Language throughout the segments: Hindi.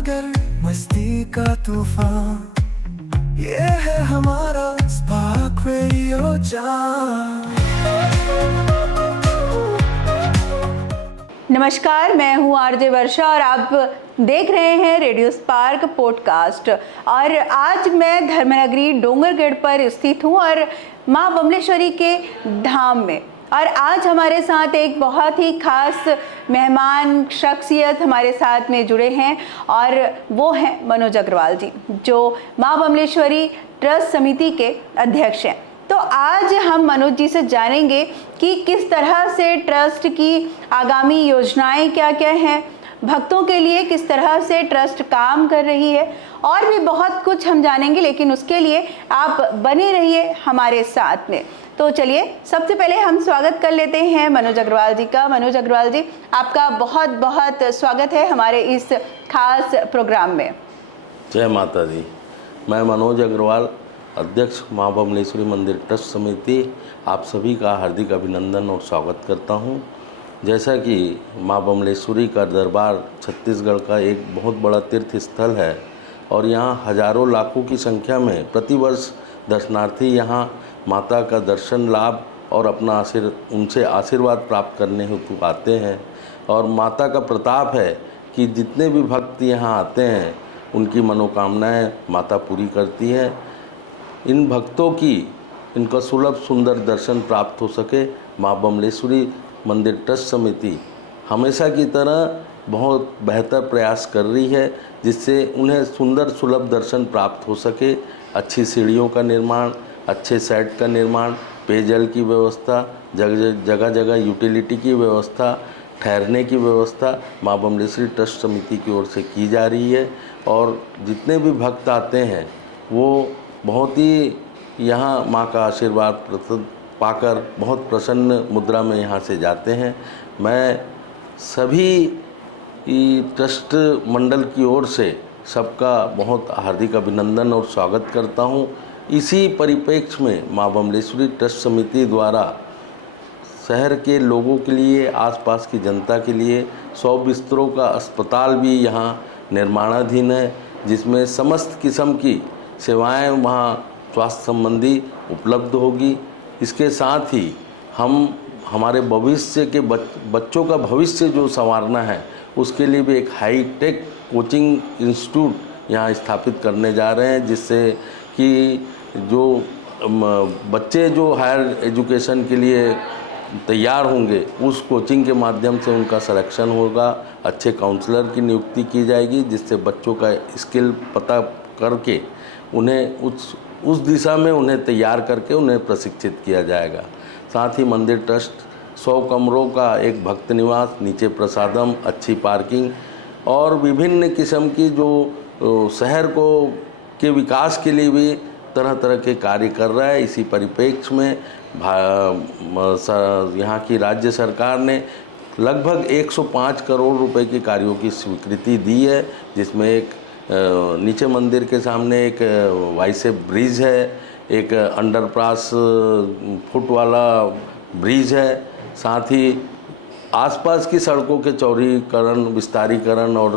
सागर मस्ती का तूफान, ये है हमारा स्पार्क रेडियो जान। नमस्कार, मैं हूँ आरजे वर्षा और आप देख रहे हैं रेडियो स्पार्क पॉडकास्ट। और आज मैं धर्मनगरी डोंगरगढ़ पर स्थित हूँ और माँ बमलेश्वरी के धाम में। और आज हमारे साथ एक बहुत ही खास मेहमान शख्सियत हमारे साथ में जुड़े हैं और वो हैं मनोज अग्रवाल जी, जो माँ बमलेश्वरी ट्रस्ट समिति के अध्यक्ष हैं। तो आज हम मनोज जी से जानेंगे कि किस तरह से ट्रस्ट की आगामी योजनाएं क्या क्या हैं, भक्तों के लिए किस तरह से ट्रस्ट काम कर रही है, और भी बहुत कुछ हम जानेंगे। लेकिन उसके लिए आप बने रहिए हमारे साथ में। तो चलिए सबसे पहले हम स्वागत कर लेते हैं मनोज अग्रवाल जी का। मनोज अग्रवाल जी, आपका बहुत बहुत स्वागत है हमारे इस खास प्रोग्राम में। जय माता दी। मैं मनोज अग्रवाल, अध्यक्ष माँ बमलेश्वरी मंदिर ट्रस्ट समिति, आप सभी का हार्दिक अभिनंदन और स्वागत करता हूँ। जैसा कि माँ बमलेश्वरी का दरबार छत्तीसगढ़ का एक बहुत बड़ा तीर्थ स्थल है और यहाँ हजारों लाखों की संख्या में प्रतिवर्ष दर्शनार्थी यहाँ माता का दर्शन लाभ और अपना उनसे आशीर्वाद प्राप्त करने हेतु आते हैं। और माता का प्रताप है कि जितने भी भक्त यहाँ आते हैं उनकी मनोकामनाएं माता पूरी करती है। इन भक्तों की इनका सुलभ सुंदर दर्शन प्राप्त हो सके, माँ बमलेश्वरी मंदिर ट्रस्ट समिति हमेशा की तरह बहुत बेहतर प्रयास कर रही है, जिससे उन्हें सुंदर सुलभ दर्शन प्राप्त हो सके। अच्छी सीढ़ियों का निर्माण, अच्छे सेट का निर्माण, पेयजल की व्यवस्था, जगह जगह यूटिलिटी की व्यवस्था, ठहरने की व्यवस्था माँ बमलेश्वरी ट्रस्ट समिति की ओर से की जा रही है। और जितने भी भक्त आते हैं वो बहुत ही यहाँ माँ का आशीर्वाद पाकर बहुत प्रसन्न मुद्रा में यहाँ से जाते हैं। मैं सभी ट्रस्ट मंडल की ओर से सबका बहुत हार्दिक अभिनंदन और स्वागत करता हूँ। इसी परिप्रेक्ष्य में माँ बमलेश्वरी ट्रस्ट समिति द्वारा शहर के लोगों के लिए, आसपास की जनता के लिए 100 बिस्तरों का अस्पताल भी यहाँ निर्माणाधीन है, जिसमें समस्त किस्म की सेवाएं वहाँ स्वास्थ्य संबंधी उपलब्ध होगी। इसके साथ ही हम हमारे भविष्य के बच्चों का भविष्य जो संवारना है उसके लिए भी एक हाई टेक कोचिंग इंस्टीट्यूट यहाँ स्थापित करने जा रहे हैं, जिससे कि जो बच्चे जो हायर एजुकेशन के लिए तैयार होंगे उस कोचिंग के माध्यम से उनका सिलेक्शन होगा। अच्छे काउंसलर की नियुक्ति की जाएगी, जिससे बच्चों का स्किल पता करके उन्हें उस दिशा में उन्हें तैयार करके उन्हें प्रशिक्षित किया जाएगा। साथ ही मंदिर ट्रस्ट 100 कमरों का एक भक्त निवास, नीचे प्रसादम, अच्छी पार्किंग और विभिन्न किस्म की जो शहर के विकास के लिए भी तरह तरह के कार्य कर रहा है। इसी परिप्रेक्ष्य में यहाँ की राज्य सरकार ने लगभग 105 करोड़ रुपए के कार्यों की स्वीकृति दी है, जिसमें एक नीचे मंदिर के सामने एक वाइसेप ब्रिज है, एक अंडरपास फुट वाला ब्रिज है, साथ ही आसपास की सड़कों के चौड़ीकरण, विस्तारीकरण और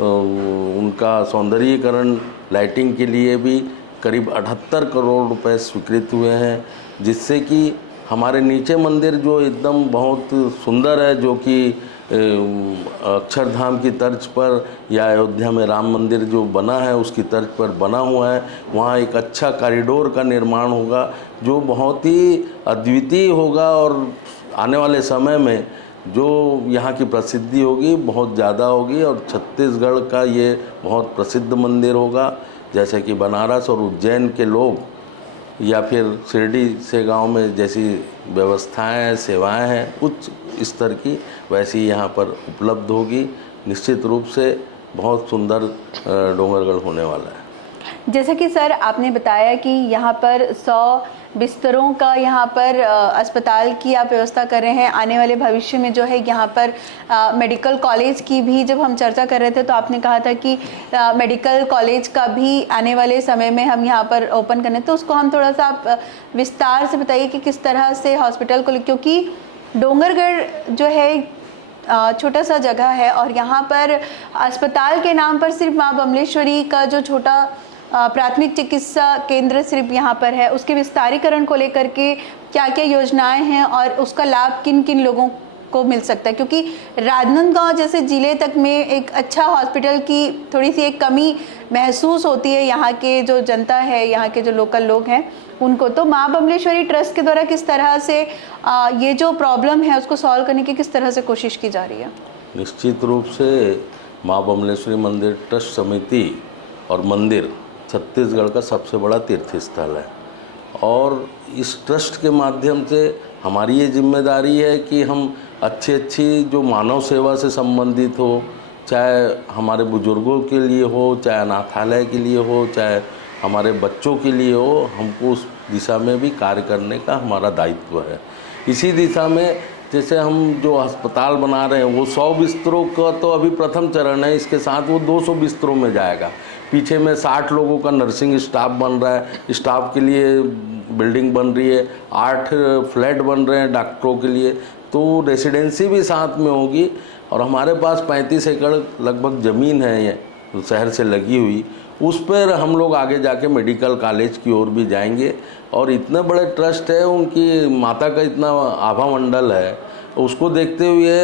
उनका सौंदर्यीकरण, लाइटिंग के लिए भी करीब 78 करोड़ रुपए स्वीकृत हुए हैं, जिससे कि हमारे नीचे मंदिर जो एकदम बहुत सुंदर है, जो कि अक्षरधाम की तर्ज पर या अयोध्या में राम मंदिर जो बना है उसकी तर्ज पर बना हुआ है, वहाँ एक अच्छा कॉरिडोर का निर्माण होगा जो बहुत ही अद्वितीय होगा और आने वाले समय में जो यहाँ की प्रसिद्धि होगी बहुत ज़्यादा होगी और छत्तीसगढ़ का ये बहुत प्रसिद्ध मंदिर होगा। जैसे कि बनारस और उज्जैन के लोग या फिर शिरडी से गांव में जैसी व्यवस्थाएं, सेवाएं हैं उच्च स्तर की, वैसी यहाँ पर उपलब्ध होगी। निश्चित रूप से बहुत सुंदर डोंगरगढ़ होने वाला है। जैसे कि सर आपने बताया कि यहाँ पर 100 बिस्तरों का यहाँ पर अस्पताल की आप व्यवस्था कर रहे हैं। आने वाले भविष्य में जो है यहाँ पर मेडिकल कॉलेज की भी जब हम चर्चा कर रहे थे तो आपने कहा था कि मेडिकल कॉलेज का भी आने वाले समय में हम यहाँ पर ओपन करने, तो उसको हम थोड़ा सा आप विस्तार से बताइए कि किस तरह से हॉस्पिटल को, क्योंकि डोंगरगढ़ जो है छोटा सा जगह है और यहाँ पर अस्पताल के नाम पर सिर्फ माँ बमलेश्वरी का जो छोटा प्राथमिक चिकित्सा केंद्र सिर्फ यहाँ पर है, उसके विस्तारीकरण को लेकर के क्या क्या योजनाएं हैं और उसका लाभ किन किन लोगों को मिल सकता है, क्योंकि राजनांदगांव जैसे ज़िले तक में एक अच्छा हॉस्पिटल की थोड़ी सी एक कमी महसूस होती है यहाँ के जो जनता है, यहाँ के जो लोकल लोग हैं उनको। तो माँ बमलेश्वरी ट्रस्ट के द्वारा किस तरह से ये जो प्रॉब्लम है उसको सॉल्व करने की किस तरह से कोशिश की जा रही है? निश्चित रूप से माँ बमलेश्वरी मंदिर ट्रस्ट समिति और मंदिर छत्तीसगढ़ का सबसे बड़ा तीर्थ स्थल है और इस ट्रस्ट के माध्यम से हमारी ये जिम्मेदारी है कि हम अच्छी जो मानव सेवा से संबंधित हो, चाहे हमारे बुजुर्गों के लिए हो, चाहे अनाथालय के लिए हो, चाहे हमारे बच्चों के लिए हो, हमको उस दिशा में भी कार्य करने का हमारा दायित्व है। इसी दिशा में जैसे हम जो अस्पताल बना रहे हैं वो 100 बिस्तरों का तो अभी प्रथम चरण है, इसके साथ वो 200 बिस्तरों में जाएगा। पीछे में 60 लोगों का नर्सिंग स्टाफ बन रहा है, स्टाफ के लिए बिल्डिंग बन रही है, 8 फ्लैट बन रहे हैं डॉक्टरों के लिए, तो रेसिडेंसी भी साथ में होगी। और हमारे पास 35 एकड़ लगभग ज़मीन है ये शहर से लगी हुई, उस पर हम लोग आगे जाके मेडिकल कॉलेज की ओर भी जाएंगे। और इतने बड़े ट्रस्ट है, उनकी माता का इतना आभा मंडल है, उसको देखते हुए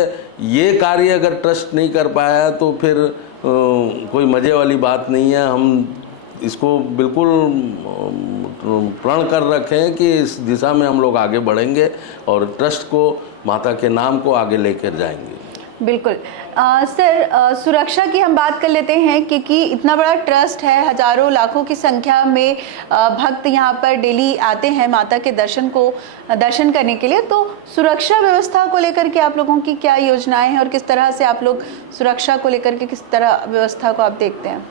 ये कार्य अगर ट्रस्ट नहीं कर पाया तो फिर कोई मज़े वाली बात नहीं है। हम इसको बिल्कुल प्रण कर रखें कि इस दिशा में हम लोग आगे बढ़ेंगे और ट्रस्ट को, माता के नाम को आगे लेकर जाएंगे। बिल्कुल सर, सुरक्षा की हम बात कर लेते हैं क्योंकि इतना बड़ा ट्रस्ट है, हजारों लाखों की संख्या में भक्त यहाँ पर डेली आते हैं माता के दर्शन करने के लिए। तो सुरक्षा व्यवस्था को लेकर के आप लोगों की क्या योजनाएं हैं और किस तरह से आप लोग सुरक्षा को लेकर के किस तरह व्यवस्था को आप देखते हैं?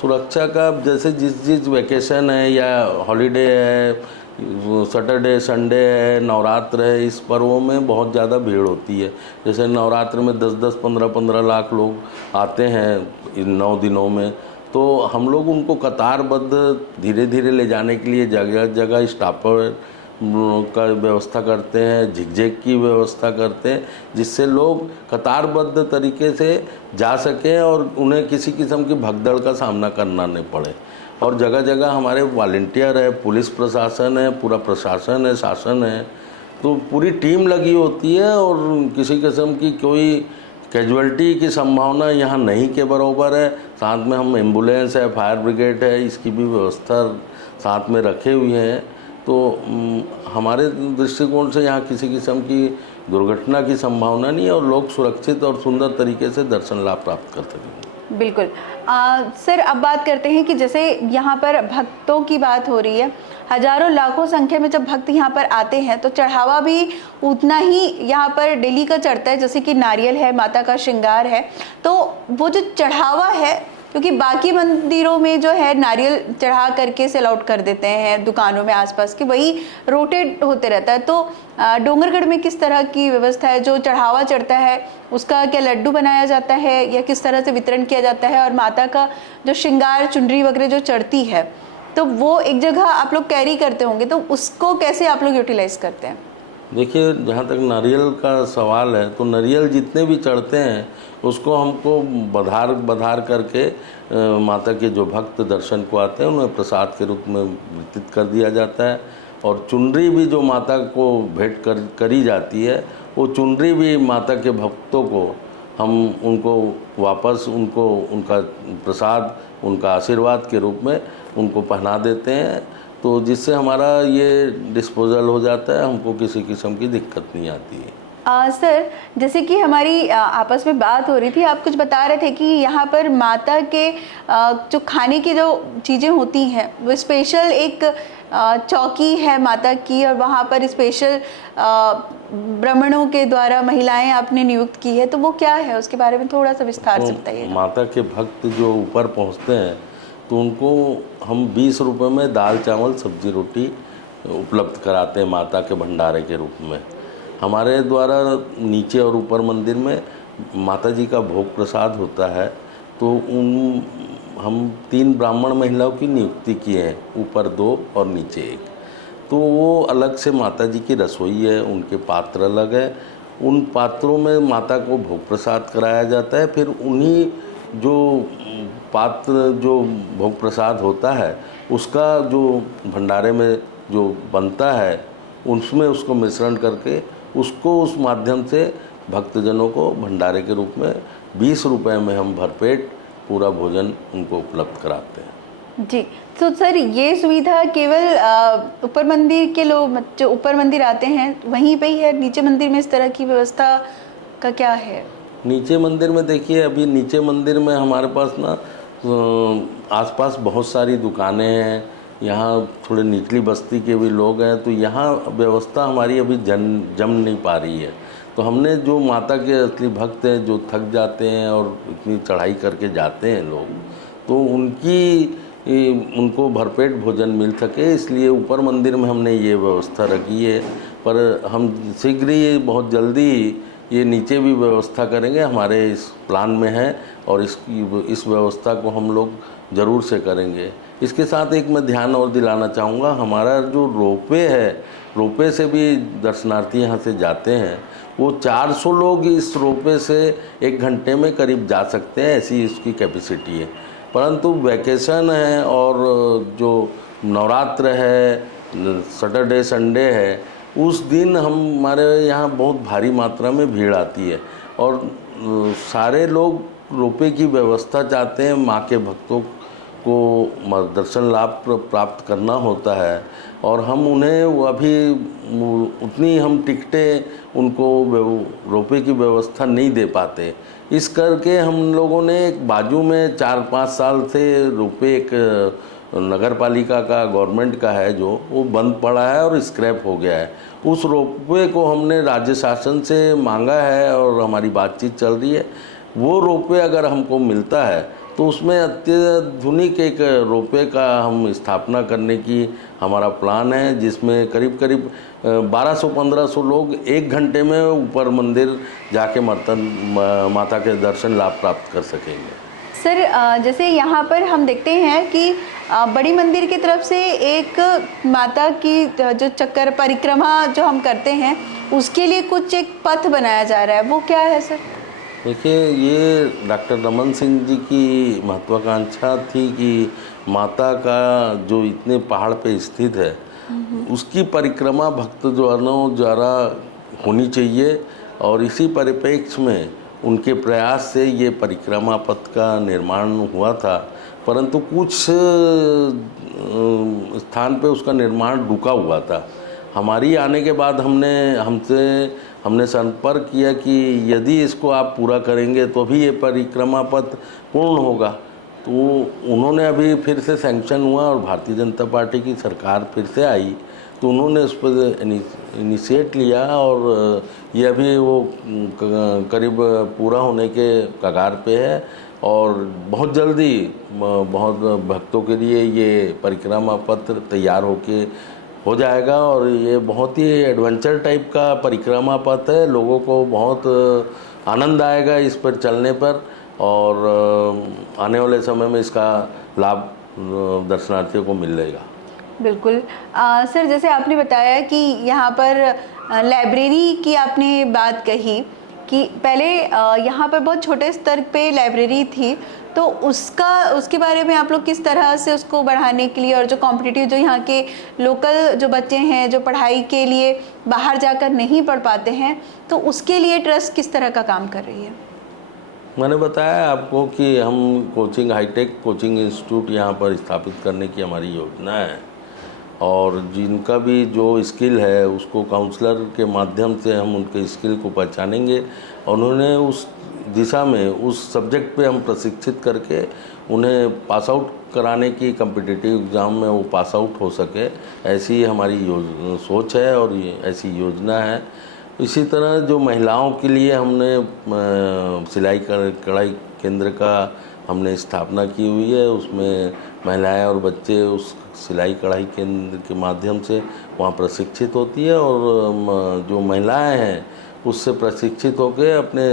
सुरक्षा का जैसे जिस वेकेशन है या हॉलीडे है, सैटरडे संडे है, नवरात्र है, इस पर्वों में बहुत ज़्यादा भीड़ होती है। जैसे नवरात्र में 10-10, 15-15 लाख लोग आते हैं इन 9 दिनों में, तो हम लोग उनको कतारबद्ध धीरे धीरे ले जाने के लिए जगह जगह स्टाफर का व्यवस्था करते हैं, झिकझैक की व्यवस्था करते हैं, जिससे लोग कतारबद्ध तरीके से जा सकें और उन्हें किसी किस्म की भगदड़ का सामना करना नहीं पड़े। और जगह जगह हमारे वॉलंटियर है, पुलिस प्रशासन है, पूरा प्रशासन है, शासन है, तो पूरी टीम लगी होती है और किसी किस्म की कोई कैजुअल्टी की संभावना यहाँ नहीं के बराबर है। साथ में हम एम्बुलेंस है, फायर ब्रिगेड है, इसकी भी व्यवस्था साथ में रखे हुए हैं। तो हमारे दृष्टिकोण से यहाँ किसी किस्म की दुर्घटना की संभावना नहीं है और लोग सुरक्षित और सुंदर तरीके से दर्शन लाभ प्राप्त कर सकेंगे। बिल्कुल सर, अब बात करते हैं कि जैसे यहाँ पर भक्तों की बात हो रही है, हजारों लाखों संख्या में जब भक्त यहाँ पर आते हैं तो चढ़ावा भी उतना ही यहाँ पर डेली का चढ़ता है, जैसे कि नारियल है, माता का श्रृंगार है। तो वो जो चढ़ावा है, क्योंकि बाकी मंदिरों में जो है नारियल चढ़ा करके सेल आउट कर देते हैं दुकानों में आसपास की, वही रोटेट होते रहता है। तो डोंगरगढ़ में किस तरह की व्यवस्था है? जो चढ़ावा चढ़ता है उसका क्या लड्डू बनाया जाता है या किस तरह से वितरण किया जाता है? और माता का जो श्रृंगार चुनरी वगैरह जो चढ़ती है तो वो एक जगह आप लोग कैरी करते होंगे, तो उसको कैसे आप लोग यूटिलाइज करते हैं? देखिए, जहाँ तक नारियल का सवाल है तो नारियल जितने भी चढ़ते हैं उसको हमको बधार करके माता के जो भक्त दर्शन को आते हैं उन्हें प्रसाद के रूप में वितरित कर दिया जाता है। और चुनरी भी जो माता को भेंट करी जाती है, वो चुनरी भी माता के भक्तों को हम उनको वापस उनका प्रसाद, उनका आशीर्वाद के रूप में उनको पहना देते हैं, तो जिससे हमारा ये डिस्पोजल हो जाता है, हमको किसी किस्म की दिक्कत नहीं आती है। सर, जैसे कि हमारी आपस में बात हो रही थी, आप कुछ बता रहे थे कि यहाँ पर माता के जो खाने की जो चीज़ें होती हैं वो स्पेशल एक चौकी है माता की और वहाँ पर स्पेशल ब्राह्मणों के द्वारा महिलाएं आपने नियुक्त की है, तो वो क्या है, उसके बारे में थोड़ा सा विस्तार से बताइए। माता के भक्त जो ऊपर पहुँचते हैं तो उनको हम 20 रुपये में दाल चावल सब्जी रोटी उपलब्ध कराते हैं माता के भंडारे के रूप में। हमारे द्वारा नीचे और ऊपर मंदिर में माता जी का भोग प्रसाद होता है, तो हम 3 ब्राह्मण महिलाओं की नियुक्ति किए हैं, ऊपर 2 और नीचे 1। तो वो अलग से माता जी की रसोई है, उनके पात्र अलग है उन पात्रों में माता को भोग प्रसाद कराया जाता है। फिर उन्हीं जो पात्र जो भोग प्रसाद होता है उसका जो भंडारे में जो बनता है उसमें उसको मिश्रण करके उसको उस माध्यम से भक्तजनों को भंडारे के रूप में 20 रुपए में हम भरपेट पूरा भोजन उनको उपलब्ध कराते हैं। जी, तो सर ये सुविधा केवल ऊपर मंदिर के लोग जो ऊपर मंदिर आते हैं वहीं पे ही है, नीचे मंदिर में इस तरह की व्यवस्था का क्या है? नीचे मंदिर में देखिए, अभी नीचे मंदिर में हमारे पास ना आसपास बहुत सारी दुकानें हैं, यहाँ थोड़े निचली बस्ती के भी लोग हैं, तो यहाँ व्यवस्था हमारी अभी जम नहीं पा रही है। तो हमने जो माता के असली भक्त हैं जो थक जाते हैं और इतनी चढ़ाई करके जाते हैं लोग, तो उनको भरपेट भोजन मिल सके इसलिए ऊपर मंदिर में हमने ये व्यवस्था रखी है। पर हम शीघ्र ही बहुत जल्दी ये नीचे भी व्यवस्था करेंगे, हमारे इस प्लान में है और इस व्यवस्था को हम लोग ज़रूर से करेंगे। इसके साथ एक मैं ध्यान और दिलाना चाहूँगा, हमारा जो रोपवे है, रोपवे से भी दर्शनार्थी यहाँ से जाते हैं, वो 400 लोग इस रोपवे से 1 घंटे में करीब जा सकते हैं, ऐसी इसकी कैपेसिटी है। परंतु वैकेशन है और जो नवरात्र है, सैटरडे संडे है, उस दिन हमारे यहाँ बहुत भारी मात्रा में भीड़ आती है और सारे लोग रोपवे की व्यवस्था चाहते हैं। माँ के भक्तों को दर्शन लाभ प्राप्त करना होता है और हम उन्हें अभी उतनी हम टिकटें उनको रोपवे की व्यवस्था नहीं दे पाते। इस करके हम लोगों ने एक बाजू में 4-5 साल से रोपवे एक नगर पालिका का गवर्नमेंट का है जो वो बंद पड़ा है और स्क्रैप हो गया है। उस रोपवे को हमने राज्य शासन से मांगा है और हमारी बातचीत चल रही है। वो रोपवे अगर हमको मिलता है तो उसमें अत्याधुनिक एक रोपवे का हम स्थापना करने की हमारा प्लान है, जिसमें करीब 1200-1500 लोग 1 घंटे में ऊपर मंदिर जाके माता के दर्शन लाभ प्राप्त कर सकेंगे। सर जैसे यहाँ पर हम देखते हैं कि बड़ी मंदिर की तरफ से एक माता की जो चक्कर परिक्रमा जो हम करते हैं उसके लिए कुछ एक पथ बनाया जा रहा है, वो क्या है सर? देखिए, ये डॉक्टर रमन सिंह जी की महत्वाकांक्षा थी कि माता का जो इतने पहाड़ पे स्थित है उसकी परिक्रमा भक्तजनों द्वारा होनी चाहिए और इसी परिप्रेक्ष्य में उनके प्रयास से ये परिक्रमा पथ का निर्माण हुआ था। परंतु कुछ स्थान पे उसका निर्माण रुका हुआ था। हमारी आने के बाद हमने संपर्क किया कि यदि इसको आप पूरा करेंगे तो भी ये परिक्रमा पथ पूर्ण होगा। तो उन्होंने अभी फिर से सैंक्शन हुआ और भारतीय जनता पार्टी की सरकार फिर से आई तो उन्होंने उस पर इनिशिएट लिया और ये अभी वो करीब पूरा होने के कगार पे है और बहुत जल्दी बहुत भक्तों के लिए ये परिक्रमा पथ तैयार हो जाएगा और ये बहुत ही एडवेंचर टाइप का परिक्रमा पथ है। लोगों को बहुत आनंद आएगा इस पर चलने पर और आने वाले समय में इसका लाभ दर्शनार्थियों को मिलेगा। बिल्कुल। सर जैसे आपने बताया कि यहाँ पर लाइब्रेरी की आपने बात कही कि पहले यहाँ पर बहुत छोटे स्तर पे लाइब्रेरी थी, तो उसके बारे में आप लोग किस तरह से उसको बढ़ाने के लिए और जो कॉम्पिटिटिव जो यहाँ के लोकल जो बच्चे हैं जो पढ़ाई के लिए बाहर जाकर नहीं पढ़ पाते हैं, तो उसके लिए ट्रस्ट किस तरह का काम कर रही है? मैंने बताया आपको कि हम हाईटेक कोचिंग इंस्टीट्यूट यहाँ पर स्थापित करने की हमारी योजना है और जिनका भी जो स्किल है उसको काउंसलर के माध्यम से हम उनके स्किल को पहचानेंगे और उन्हें उस दिशा में उस सब्जेक्ट पे हम प्रशिक्षित करके उन्हें पास आउट कराने की कॉम्पिटिटिव एग्ज़ाम में वो पास आउट हो सके, ऐसी हमारी सोच है और ये ऐसी योजना है। इसी तरह जो महिलाओं के लिए हमने सिलाई कढ़ाई केंद्र का हमने स्थापना की हुई है, उसमें महिलाएं और बच्चे उस सिलाई कढ़ाई केंद्र के माध्यम से वहाँ प्रशिक्षित होती है और जो महिलाएं हैं उससे प्रशिक्षित होकर अपने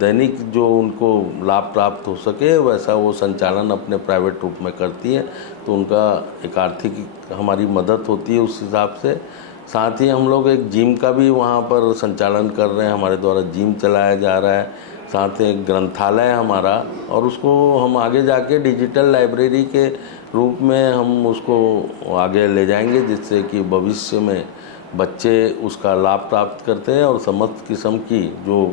दैनिक जो उनको लाभ प्राप्त हो सके वैसा वो संचालन अपने प्राइवेट रूप में करती है, तो उनका एक आर्थिक हमारी मदद होती है उस हिसाब से। साथ ही हम लोग एक जिम का भी वहाँ पर संचालन कर रहे हैं, हमारे द्वारा जिम चलाया जा रहा है। साथ ही एक ग्रंथालय हमारा, और उसको हम आगे जाके डिजिटल लाइब्रेरी के रूप में हम उसको आगे ले जाएंगे, जिससे कि भविष्य में बच्चे उसका लाभ प्राप्त करते हैं और समस्त किस्म की जो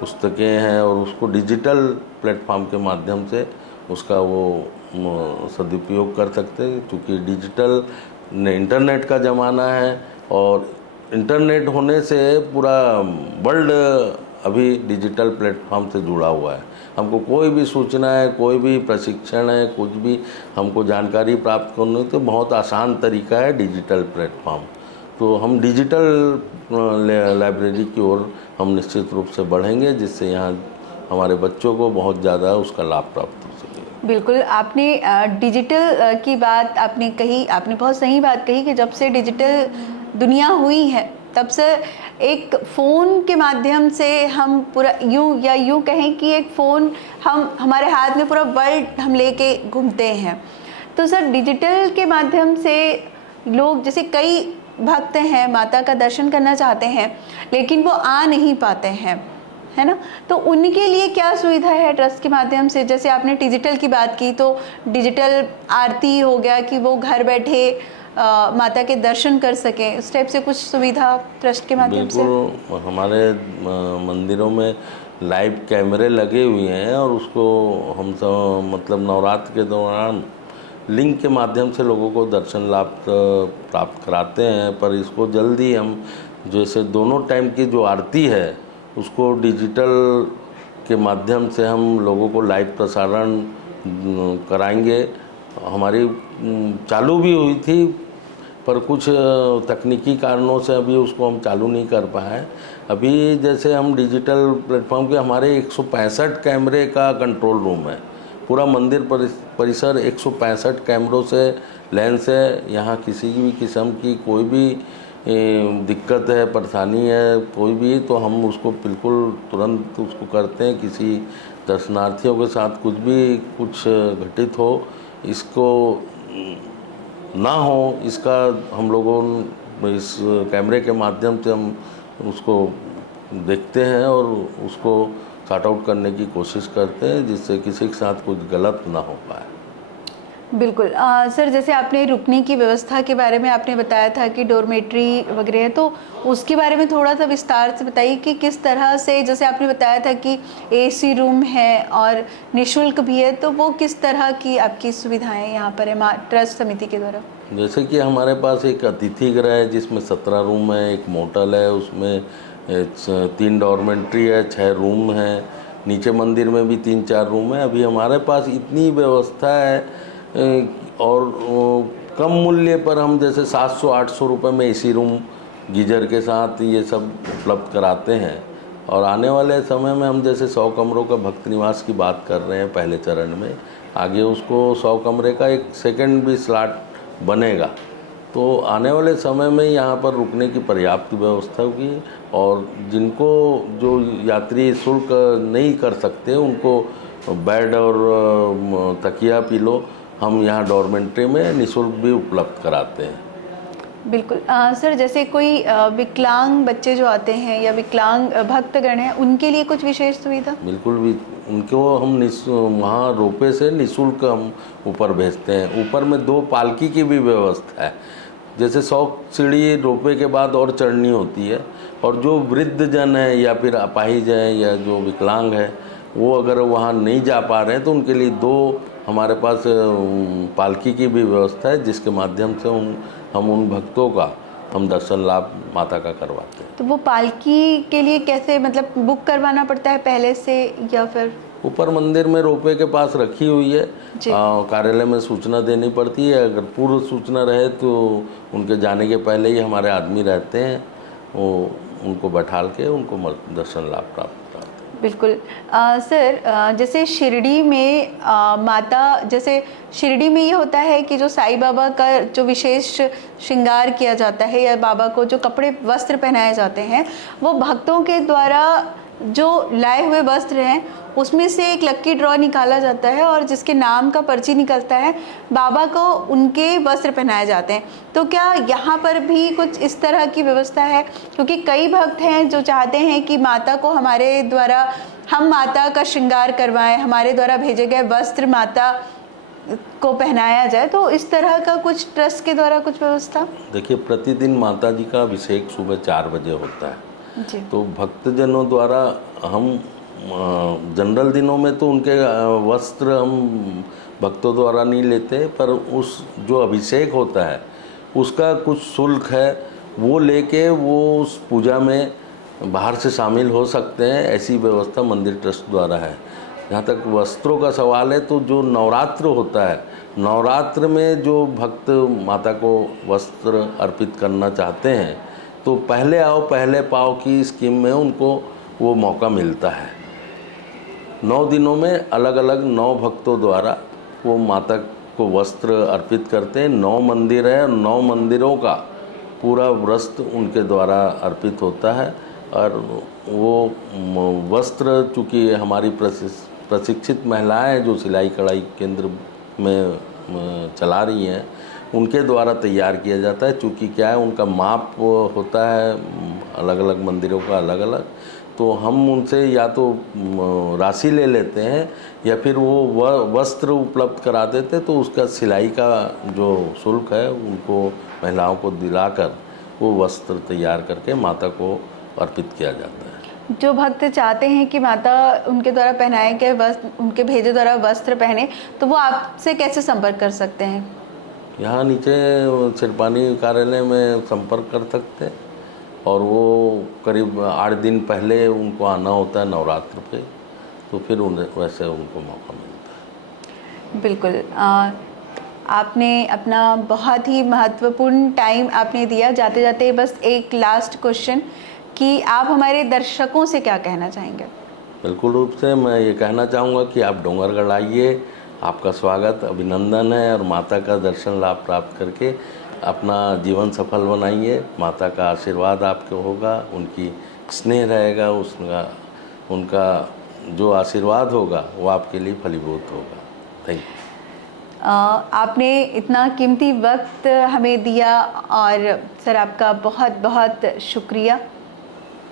पुस्तकें हैं और उसको डिजिटल प्लेटफॉर्म के माध्यम से उसका वो सदुपयोग कर सकते हैं। क्योंकि डिजिटल इंटरनेट का ज़माना है और इंटरनेट होने से पूरा वर्ल्ड अभी डिजिटल प्लेटफॉर्म से जुड़ा हुआ है। हमको कोई भी सूचना है, कोई भी प्रशिक्षण है, कुछ भी हमको जानकारी प्राप्त करनी तो बहुत आसान तरीका है डिजिटल प्लेटफॉर्म। तो हम डिजिटल लाइब्रेरी की ओर हम निश्चित रूप से बढ़ेंगे, जिससे यहाँ हमारे बच्चों को बहुत ज़्यादा उसका लाभ प्राप्त हो सके। बिल्कुल, आपने डिजिटल की बात आपने कही, आपने बहुत सही बात कही कि जब से डिजिटल दुनिया हुई है तब से एक फ़ोन के माध्यम से हम पूरा यूँ कहें कि एक फ़ोन हमारे हाथ में पूरा वर्ल्ड हम लेके घूमते हैं। तो सर, डिजिटल के माध्यम से लोग, जैसे कई भक्त हैं माता का दर्शन करना चाहते हैं लेकिन वो आ नहीं पाते हैं, है ना, तो उनके लिए क्या सुविधा है ट्रस्ट के माध्यम से? जैसे आपने डिजिटल की बात की, तो डिजिटल आरती हो गया कि वो घर बैठे माता के दर्शन कर सकें, उस टाइप से कुछ सुविधा ट्रस्ट के माध्यम से? बिल्कुल, हमारे मंदिरों में लाइव कैमरे लगे हुए हैं और उसको हम सब मतलब नवरात्र के दौरान लिंक के माध्यम से लोगों को दर्शन लाभ प्राप्त कराते हैं। पर इसको जल्दी हम जैसे दोनों टाइम की जो आरती है उसको डिजिटल के माध्यम से हम लोगों को लाइव प्रसारण कराएंगे। हमारी चालू भी हुई थी पर कुछ तकनीकी कारणों से अभी उसको हम चालू नहीं कर पाए। अभी जैसे हम डिजिटल प्लेटफॉर्म के हमारे 165 कैमरे का कंट्रोल रूम है, पूरा मंदिर परिसर 165 कैमरों से लेंस है। यहाँ किसी भी किस्म की कोई भी दिक्कत है, परेशानी है कोई भी, तो हम उसको बिल्कुल तुरंत उसको करते हैं। किसी दर्शनार्थियों के साथ कुछ घटित हो, इसको ना हो, इसका हम लोगों इस कैमरे के माध्यम से हम उसको देखते हैं और उसको सॉर्ट आउट करने की कोशिश करते हैं, जिससे किसी के साथ कुछ गलत ना हो पाए। बिल्कुल। सर, जैसे आपने रुकने की व्यवस्था के बारे में आपने बताया था कि डॉर्मेट्री वगैरह है, तो उसके बारे में थोड़ा सा विस्तार से बताइए कि किस तरह से, जैसे आपने बताया था कि एसी रूम है और निःशुल्क भी है, तो वो किस तरह की आपकी सुविधाएं यहाँ पर है ट्रस्ट समिति के द्वारा? जैसे कि हमारे पास एक अतिथि गृह है जिसमें 17 रूम है, एक मोटल है, उसमें 3 डॉर्मेट्री है, 6 रूम है, नीचे मंदिर में भी 3-4 रूम है। अभी हमारे पास इतनी व्यवस्था है और कम मूल्य पर हम जैसे 700-800 रुपये में एसी रूम गीजर के साथ ये सब उपलब्ध कराते हैं। और आने वाले समय में हम जैसे 100 कमरों का भक्त निवास की बात कर रहे हैं पहले चरण में, आगे उसको 100 कमरे का एक सेकंड भी स्लॉट बनेगा। तो आने वाले समय में यहाँ पर रुकने की पर्याप्त व्यवस्था होगी और जिनको जो यात्री शुल्क नहीं कर सकते उनको बेड और तकिया पिलो हम यहाँ डॉर्मेंट्री में निःशुल्क भी उपलब्ध कराते हैं। बिल्कुल। सर, जैसे कोई विकलांग बच्चे जो आते हैं या विकलांग भक्तगण हैं, उनके लिए कुछ विशेष सुविधा? बिल्कुल भी, उनको हम वहाँ रोपे से निःशुल्क हम ऊपर भेजते हैं। ऊपर में 2 पालकी की भी व्यवस्था है। जैसे 100 सीढ़ी रोपे के बाद और चढ़नी होती है, और जो वृद्ध जन है या फिर अपाहिज है या जो विकलांग है वो अगर वहाँ नहीं जा पा रहे हैं तो उनके लिए 2 हमारे पास पालकी की भी व्यवस्था है, जिसके माध्यम से हम उन भक्तों का हम दर्शन लाभ माता का करवाते हैं। तो वो पालकी के लिए कैसे, मतलब बुक करवाना पड़ता है पहले से या फिर? ऊपर मंदिर में रोपे के पास रखी हुई है, कार्यालय में सूचना देनी पड़ती है। अगर पूर्व सूचना रहे तो उनके जाने के पहले ही हमारे आदमी रहते हैं, वो उनको बैठाल के उनको दर्शन लाभ प्राप्त कराते हैं। बिल्कुल। सर, जैसे शिरडी में माता, जैसे शिरडी में ये होता है कि जो साईं बाबा का जो विशेष श्रृंगार किया जाता है या बाबा को जो कपड़े वस्त्र पहनाए जाते हैं वो भक्तों के द्वारा जो लाए हुए वस्त्र हैं उसमें से एक लक्की ड्रॉ निकाला जाता है और जिसके नाम का पर्ची निकलता है बाबा को उनके वस्त्र पहनाए जाते हैं। तो क्या यहाँ पर भी कुछ इस तरह की व्यवस्था है? क्योंकि कई भक्त हैं जो चाहते हैं कि माता को हमारे द्वारा, हम माता का श्रृंगार करवाएं, हमारे द्वारा भेजे गए वस्त्र माता को पहनाया जाए। तो इस तरह का कुछ ट्रस्ट के द्वारा कुछ व्यवस्था? देखिए, प्रतिदिन माता जी का अभिषेक सुबह 4 बजे होता है जी। तो भक्तजनों द्वारा हम जनरल दिनों में तो उनके वस्त्र हम भक्तों द्वारा नहीं लेते, पर उस जो अभिषेक होता है उसका कुछ शुल्क है, वो लेके वो उस पूजा में बाहर से शामिल हो सकते हैं। ऐसी व्यवस्था मंदिर ट्रस्ट द्वारा है। जहाँ तक वस्त्रों का सवाल है तो जो नवरात्र होता है, नवरात्र में जो भक्त माता को वस्त्र अर्पित करना चाहते हैं तो पहले आओ पहले पाओ की स्कीम में उनको वो मौका मिलता है। 9 दिनों में अलग अलग 9 भक्तों द्वारा वो माता को वस्त्र अर्पित करते हैं। 9 मंदिर है, 9 मंदिरों का पूरा वस्त्र उनके द्वारा अर्पित होता है। और वो वस्त्र चूँकि हमारी प्रशिक्षित महिलाएं जो सिलाई कढ़ाई केंद्र में चला रही हैं उनके द्वारा तैयार किया जाता है। चूँकि क्या है, उनका माप होता है अलग अलग मंदिरों का अलग अलग, तो हम उनसे या तो राशि ले लेते हैं या फिर वो वस्त्र उपलब्ध करा देते, तो उसका सिलाई का जो शुल्क है उनको महिलाओं को दिलाकर वो वस्त्र तैयार करके माता को अर्पित किया जाता है। जो भक्त चाहते हैं कि माता उनके द्वारा पहनाए गए वस्त्र, उनके भेजे द्वारा वस्त्र पहने, तो वो आपसे कैसे संपर्क कर सकते हैं? यहाँ नीचे सिरपानी कार्यालय में संपर्क कर सकते हैं और वो करीब 8 दिन पहले उनको आना होता है नवरात्र पे, तो फिर उन्हें वैसे उनको मौका मिलता है। बिल्कुल। आपने अपना बहुत ही महत्वपूर्ण टाइम आपने दिया। जाते जाते बस एक लास्ट क्वेश्चन कि आप हमारे दर्शकों से क्या कहना चाहेंगे? बिल्कुल रूप से मैं ये कहना चाहूँगा कि आप डोंगरगढ़ आइए, आपका स्वागत अभिनंदन है और माता का दर्शन लाभ प्राप्त करके अपना जीवन सफल बनाइए। माता का आशीर्वाद आपको होगा, उनकी स्नेह रहेगा, उनका जो आशीर्वाद होगा वो आपके लिए फलीभूत होगा। Thank you. आपने इतना कीमती वक्त हमें दिया और सर आपका बहुत बहुत शुक्रिया।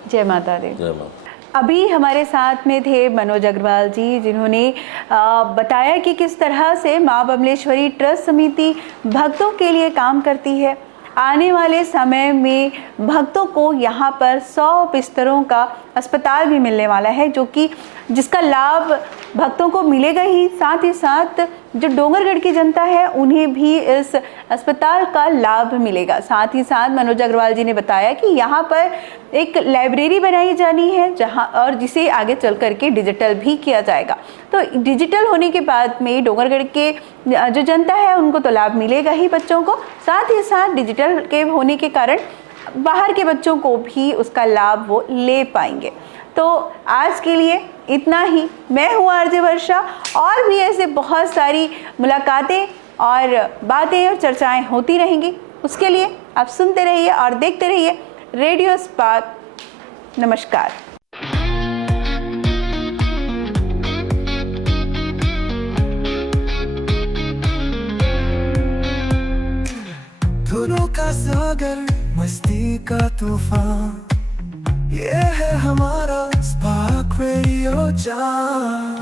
जय माता दी। जय माता। अभी हमारे साथ में थे मनोज अग्रवाल जी, जिन्होंने बताया कि किस तरह से माँ बमलेश्वरी ट्रस्ट समिति भक्तों के लिए काम करती है। आने वाले समय में भक्तों को यहाँ पर 100 बिस्तरों का अस्पताल भी मिलने वाला है, जो कि जिसका लाभ भक्तों को मिलेगा ही, साथ ही साथ जो डोंगरगढ़ की जनता है उन्हें भी इस अस्पताल का लाभ मिलेगा। साथ ही साथ मनोज अग्रवाल जी ने बताया कि यहाँ पर एक लाइब्रेरी बनाई जानी है जहाँ, और जिसे आगे चल करके डिजिटल भी किया जाएगा। तो डिजिटल होने के बाद में डोंगरगढ़ के जो जनता है उनको तो लाभ मिलेगा ही बच्चों को, साथ ही साथ डिजिटल के होने के कारण बाहर के बच्चों को भी उसका लाभ वो ले पाएंगे। तो आज के लिए इतना ही। मैं हूँ आरजे वर्षा, और भी ऐसे बहुत सारी मुलाकातें और बातें और चर्चाएं होती रहेंगी। उसके लिए आप सुनते रहिए और देखते रहिए रेडियो स्पार्क। नमस्कार। धुनों का सागर, मस्ती का तूफान, ये है हमारा स्पार्क रेडियो जान।